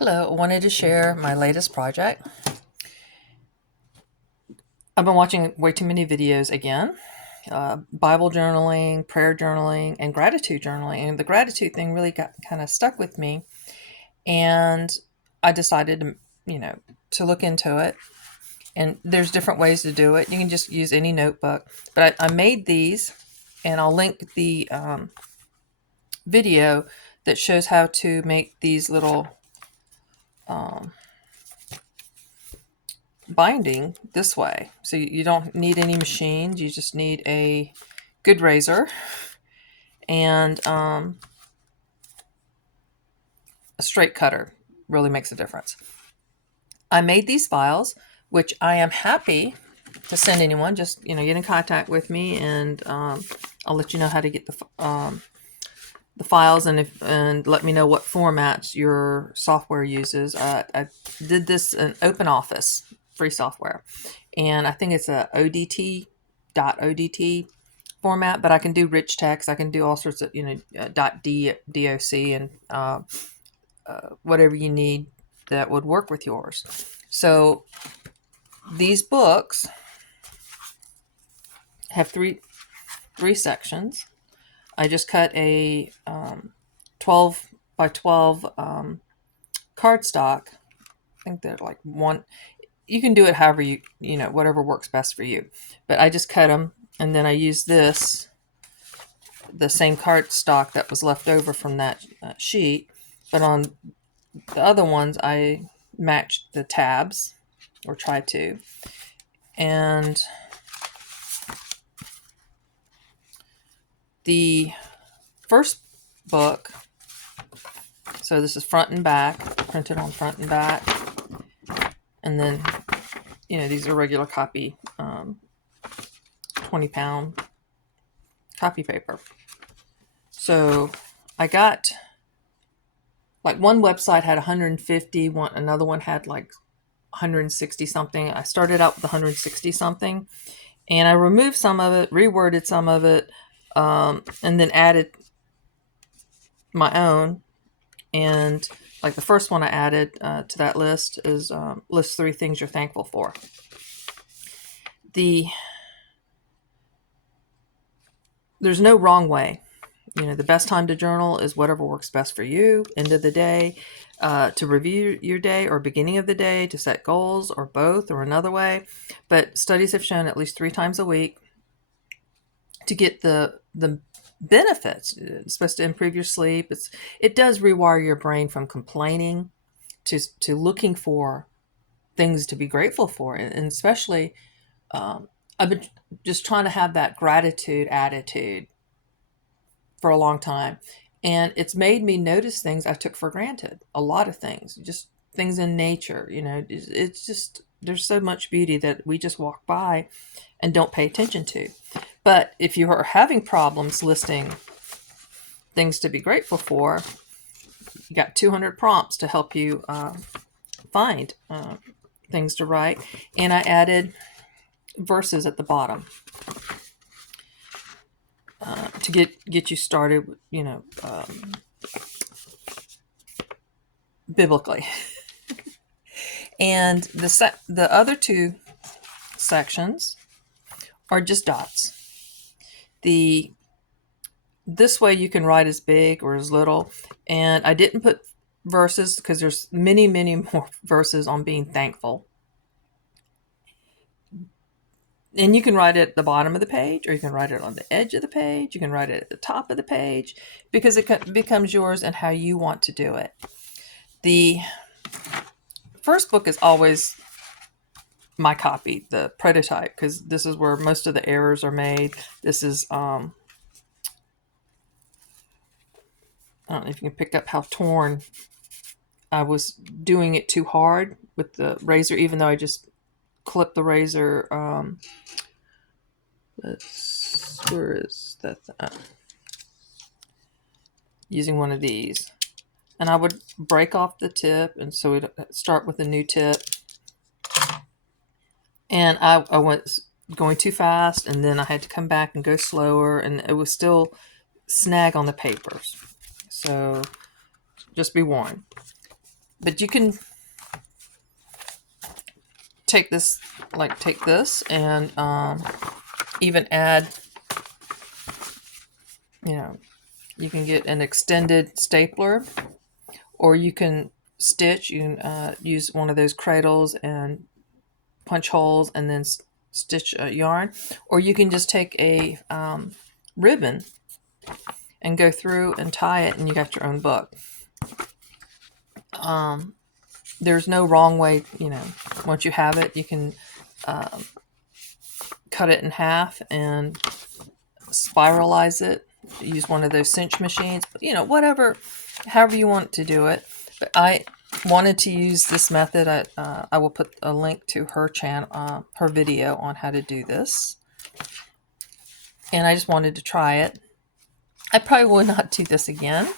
Hello, I wanted to share my latest project. I've been watching way too many videos again. Bible journaling, prayer journaling, and gratitude journaling. And the gratitude thing really got kind of stuck with me. And I decided to look into it. And there's different ways to do it. You can just use any notebook. But I made these, and I'll link the video that shows how to make these little um, binding this way. So you don't need any machines. You just need a good razor and a straight cutter. Really makes a difference. I made these files, which I am happy to send anyone. Just get in contact with me, and I'll let you know how to get the files, and let me know what formats your software uses. I did this in OpenOffice, free software, and I think it's a .odt format, but I can do rich text. I can do all sorts of .doc and whatever you need that would work with yours. So these books have three sections. I just cut a 12 by 12 cardstock. I think they're like one. You can do it however whatever works best for you. But I just cut them, and then I use the same cardstock that was left over from that sheet. But on the other ones, I matched the tabs, or tried to. And the first book, so this is front and back, printed on front and back. And then, these are regular copy, 20-pound copy paper. So I got, like, one website had 150, another one had like 160 something. I started out with 160 something, and I removed some of it, reworded some of it, and then added my own. And like the first one I added to that list is list 3 things you're thankful for. There's no wrong way. The best time to journal is whatever works best for you. End of the day, to review your day, or beginning of the day, to set goals, or both, or another way. But studies have shown at least 3 times a week to get the benefits. It's supposed to improve your sleep. It does rewire your brain from complaining to looking for things to be grateful for, and especially I've been just trying to have that gratitude attitude for a long time, and it's made me notice things I took for granted. A lot of things, just things in nature. It's just, there's so much beauty that we just walk by and don't pay attention to. But if you are having problems listing things to be grateful for, you got 200 prompts to help you find things to write. And I added verses at the bottom to get you started, biblically. And the other 2 sections are just dots. This way you can write as big or as little. And I didn't put verses because there's many, many more verses on being thankful. And you can write it at the bottom of the page, or you can write it on the edge of the page. You can write it at the top of the page, because it becomes yours and how you want to do it. The first book is always my copy, the prototype, because this is where most of the errors are made. This is, I don't know if you can pick up how torn. I was doing it too hard with the razor, even though I just clipped the razor. Where is that? Using one of these. And I would break off the tip, and so we'd start with a new tip. And I went going too fast, and then I had to come back and go slower, and it was still snag on the papers. So just be warned. But you can take this and even add, you can get an extended stapler, or you can stitch. You can use one of those cradles and punch holes and then stitch yarn, or you can just take a ribbon and go through and tie it, and you got your own book. There's no wrong way. Once you have it, you can cut it in half and spiralize it. Use one of those cinch machines, whatever, however you want to do it. But I wanted to use this method. I will put a link to her channel, her video on how to do this. And I just wanted to try it. I probably will not do this again.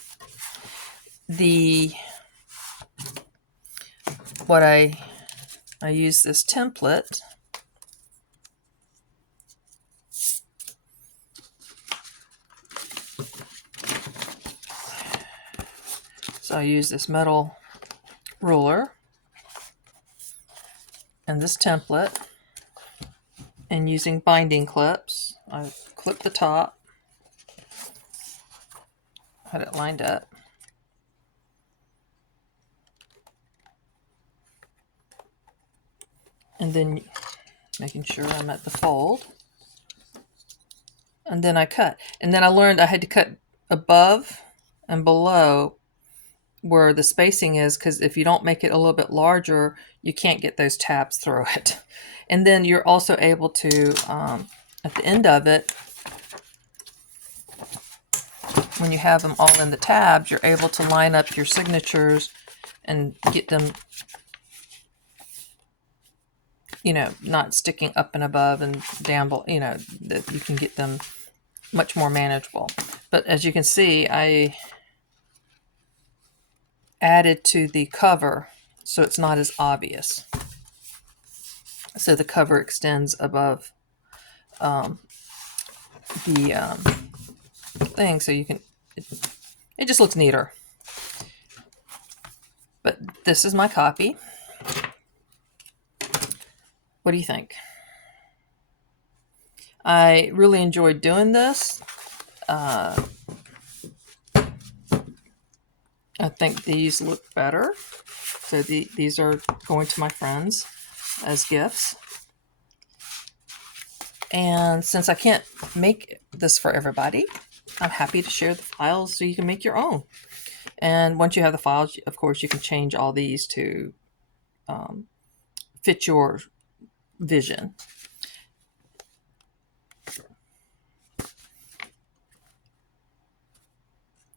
I use this template. So I use this metal ruler and this template, and using binding clips, I clip the top, had it lined up, and then making sure I'm at the fold, and then I cut. And then I learned I had to cut above and below where the spacing is, because if you don't make it a little bit larger, you can't get those tabs through it. And then you're also able to, at the end of it, when you have them all in the tabs, you're able to line up your signatures and get them, not sticking up and above and down below, that you can get them much more manageable. But as you can see, I added to the cover so it's not as obvious. So the cover extends above the thing, so you can, it just looks neater. But this is my copy. What do you think? I really enjoyed doing this. I think these look better. So these are going to my friends as gifts. And since I can't make this for everybody, I'm happy to share the files so you can make your own. And once you have the files, of course, you can change all these to fit your vision.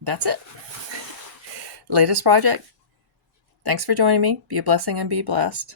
That's it. Latest project. Thanks for joining me. Be a blessing and be blessed.